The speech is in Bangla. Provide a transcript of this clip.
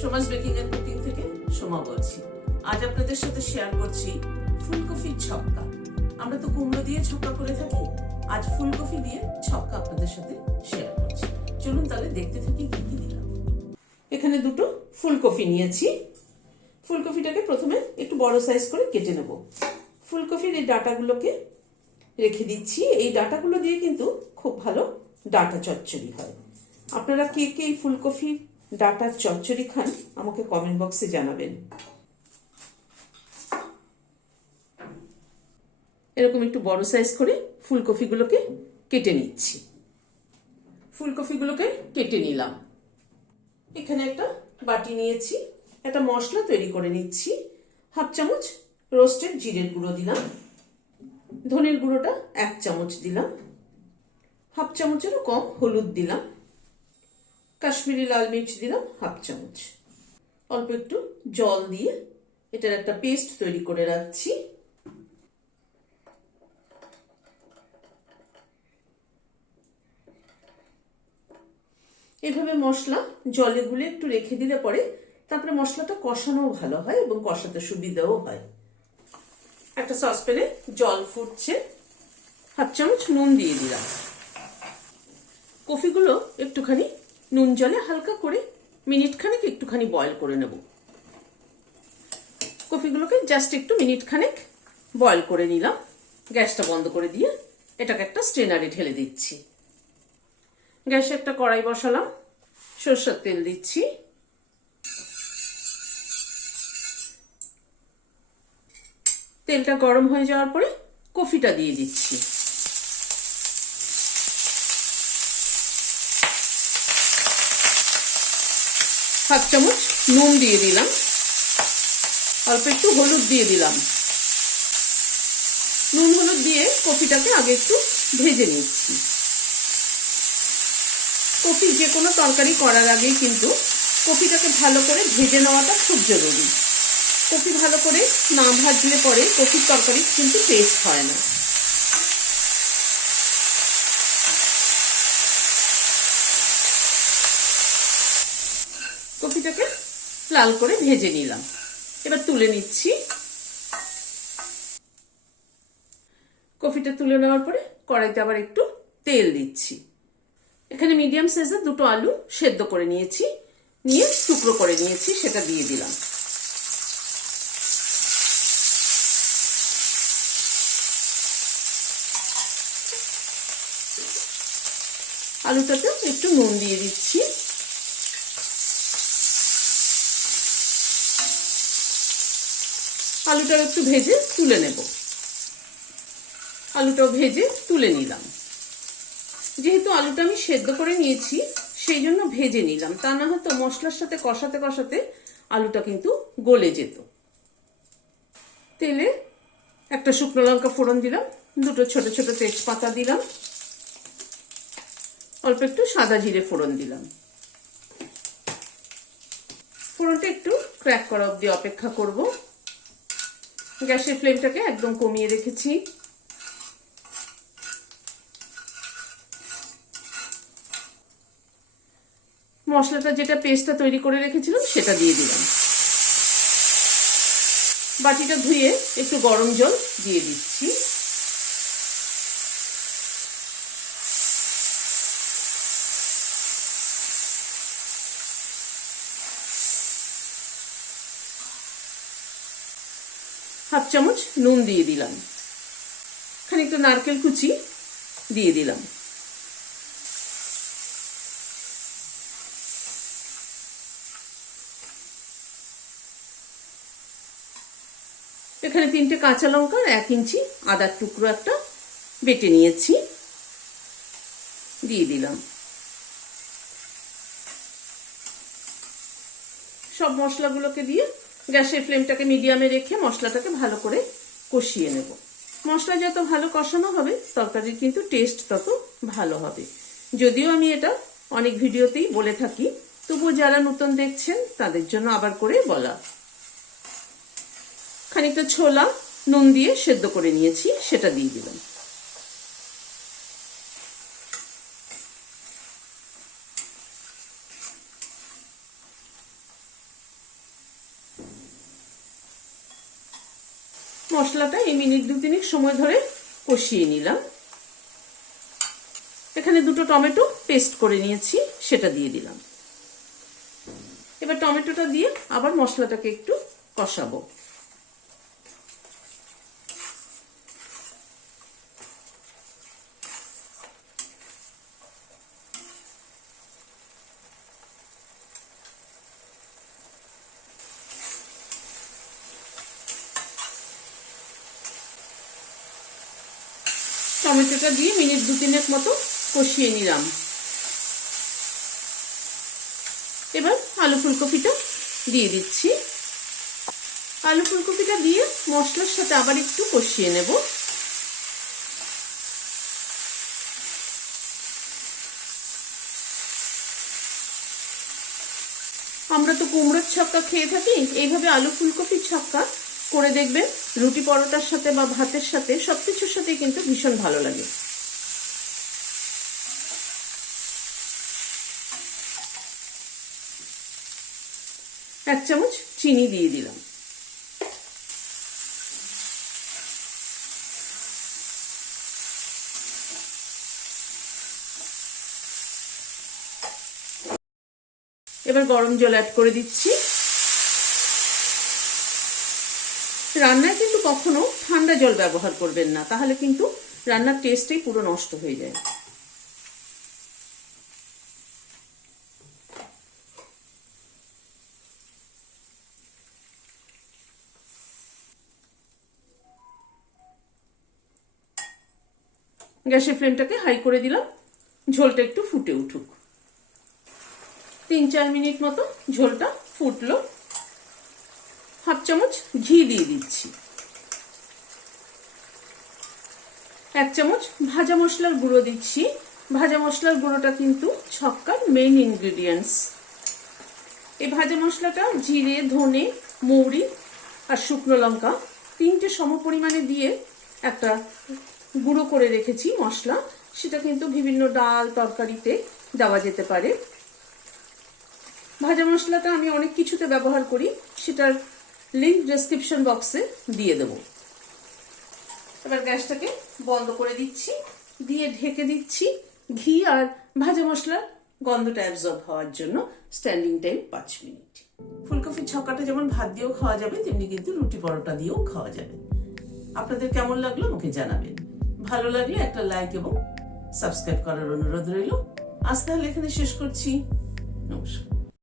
সোমাস বেকিং এন্ড কুকিং থেকে সোমা বলছি। আজ আপনাদের সাথে শেয়ার করছি ফুলকপির ছক্কা। আমরা তো কুমড়ো দিয়ে ছক্কা করে থাকি, আজ ফুলকপি দিয়ে ছক্কা আপনাদের সাথে শেয়ার করছি। চলুন তাহলে দেখতে থাকি কি কি দিলাম। এখানে দুটো ফুলকপি নিয়েছি। ফুলকপিটাকে প্রথমে একটু বড় সাইজ করে কেটে নেব। ফুলকপির এই ডাঁটাগুলোকে রেখে দিচ্ছি। এই ডাঁটাগুলো দিয়ে কিন্তু খুব ভালো ডাঁটা চচ্চড়ি হয়। আপনারা কে কে এই ফুলকপি ডাঁটার চচ্চড়ি খান আমাকে কমেন্ট বক্সে জানাবেন। এরকম একটু বড় সাইজ করে ফুলকপিগুলোকে কেটে নিচ্ছি। ফুলকপিগুলোকে কেটে নিলাম। এখানে একটা বাটি নিয়েছি, একটা মশলা তৈরি করে নিচ্ছি। হাফ চামচ রোস্টেড জিরের গুঁড়ো দিলাম, ধনের গুঁড়োটা 1 চামচ দিলাম, হাফ চামচেরও কম হলুদ দিলাম, কাশ্মীরি লাল মির্চ দিলাম হাফ চামচ। অল্প একটু জল দিয়ে এটার একটা পেস্ট তৈরি করে রাখছি। এভাবে মশলা জলে গুলে একটু রেখে দিলে পরে তারপরে মশলাটা কষানো ভালো হয় এবং কষাতে সুবিধাও হয়। একটা সসপ্যানে জল ফুটছে, হাফ চামচ নুন দিয়ে দিলাম। কফিগুলো একটুখানি নুন জলে হালকা করে মিনিট খানেক একটুখানি বয়েল করে নেব। কফিগুলোকে জাস্ট একটু মিনিট খানেক বয়েল করে নিলাম। গ্যাসটা বন্ধ করে দিয়ে এটাকে একটা স্ট্রেনারে ঢেলে দিচ্ছি। গ্যাসে একটা কড়াই বসালাম, সরষের তেল দিচ্ছি। তেলটা গরম হয়ে যাওয়ার পরে কফিটা দিয়ে দিচ্ছি। হাফ চামচ নুন দিয়ে দিলাম, অল্প একটু হলুদ দিয়ে দিলাম। নুন হলুদ দিয়ে কফিটাকে আগে একটু ভেজে নিচ্ছি। কফি যে কোনো তরকারি করার আগেই কিন্তু কফিটাকে ভালো করে ভেজে নেওয়াটা খুব জরুরি। কফি ভালো করে না ভাজলে পরে কফির তরকারি কিন্তু টেস্ট হয় না। কফিটাকে লাল করে ভেজে নিলাম, এবার তুলে নিচ্ছি। কফিটা তুলে নেওয়ার পরে কড়াইতে আবার একটু তেল দিচ্ছি। এখানে মিডিয়াম সাইজের দুটো আলু সেদ্ধ করে নিয়েছি, নিয়ে টুকরো করে নিয়েছি, সেটা দিয়ে দিলাম। আলুটাতে একটু নুন দিয়ে দিচ্ছি। আলুটা একটু ভেজে তুলে নেব। আলুটাও ভেজে তুলে নিলাম। যেহেতু আলুটা আমি সেদ্ধ করে নিয়েছি সেই জন্য ভেজে নিলাম, তা না হয়তো মশলার সাথে কষাতে কষাতে আলুটা কিন্তু গলে যেত। তেলে একটা শুকনো লঙ্কা ফোড়ন দিলাম, দুটো ছোট ছোট তেজপাতা দিলাম, অল্প একটু সাদা জিরে ফোড়ন দিলাম। ফোড়নটা একটু ক্র্যাক করা অবধি অপেক্ষা করব। গ্যাসের ফ্লেমটাকে একদম কমিয়ে রেখেছি। মশলাটা যেটা পেস্টটা তৈরি করে রেখেছিলাম সেটা দিয়ে দিলাম। বাটিটা ধুয়ে একটু গরম জল দিয়ে দিচ্ছি। হাফ চামচ নুন দিয়ে দিলাম, খানিকটা নারকেল কুচি দিয়ে দিলাম। এখানে 3টে কাঁচা লঙ্কা, 1 ইঞ্চি আদার টুকরো একটা বেটে নিয়েছি, দিয়ে দিলাম। সব মশলাগুলোকে দিয়ে গ্যাসের ফ্লেমটাকে মিডিয়ামে রেখে মশলাটাকে ভালো করে কষিয়ে নেব। মশলা যত ভালো কষানো হবে তরকারির কিন্তু টেস্ট তত ভালো হবে। যদিও আমি এটা অনেক ভিডিওতেই বলে থাকি, তবুও যারা নতুন দেখছেন তাদের জন্য আবার করে বলা। খানিকটা ছোলা নুন দিয়ে সেদ্ধ করে নিয়েছি, সেটা দিয়ে দিলাম। মশলাটা এই মিনিট 2-3 সময় ধরে কষিয়ে নিলাম। এখানে 2টো টমেটো পেস্ট করে নিয়েছি, সেটা দিয়ে দিলাম। এবার টমেটোটা দিয়ে আবার মশলাটাকে একটু কষাবো। টমেটোটা দিয়ে মিনিট 2-3 মতো কষিয়ে নিলাম। এবার আলু ফুলকপিটা দিয়ে দিচ্ছি। আলু ফুলকপিটা দিয়ে মশলার সাথে আবার একটু কষিয়ে নেব। আমরা তো কুমড়োর ছক্কা খেয়ে থাকি, এইভাবে আলু ফুলকপির ছক্কা করে দেখবেন, রুটি পরোটার সাথে বা ভাতের সাথে সবকিছুর সাথে কিন্তু ভীষণ ভালো লাগে। এক চামচ চিনি দিয়ে দিলাম। এবার গরম জল অ্যাড করে দিচ্ছি। রান্নায় কিন্তু কখনো ঠান্ডা জল ব্যবহার করবেন না, তাহলে কিন্তু রান্নার টেস্টটাই পুরো নষ্ট হয়ে যায়। গ্যাসের ফ্লেমটাকে হাই করে দিলাম, ঝোলটা একটু ফুটে উঠুক। 3-4 মিনিট মতো ঝোলটা ফুটলো। হাফ চামচ ঘি দিয়ে দিচ্ছি। 1 চামচ ভাজা মশলার গুঁড়ো দিচ্ছি। ভাজা মশলার গুঁড়োটা কিন্তু ছক্কার মেইন ইনগ্রেডিয়েন্টস। এই ভাজা মশলাটা জিরে, ধনে, মৌরি আর শুকনো লঙ্কা 3টে সম পরিমাণে দিয়ে একটা গুঁড়ো করে রেখেছি মশলা। সেটা কিন্তু বিভিন্ন ডাল তরকারিতে দেওয়া যেতে পারে। ভাজা মশলাটা আমি অনেক কিছুতে ব্যবহার করি, সেটার লিংক ডেসক্রিপশন বক্সে দিয়ে দেব। এবার গ্যাসটাকে বন্ধ করে দিচ্ছি, দিয়ে ঢেকে দিচ্ছি ঘি আর ভাজা মশলার গন্ধটা অ্যাবজর্ব হওয়ার জন্য। Standing time 5 minute. ফুলকপির ছক্কাটা যেমন ভাত দিয়েও খাওয়া যাবে, তেমনি কিন্তু রুটি পরোটা দিয়েও খাওয়া যাবে। আপনাদের কেমন লাগলো আমাকে জানাবেন। ভালো লাগলে একটা লাইক এবং সাবস্ক্রাইব করার অনুরোধ রইল। আজ তাহলে এখানে শেষ করছি। নমস্কার।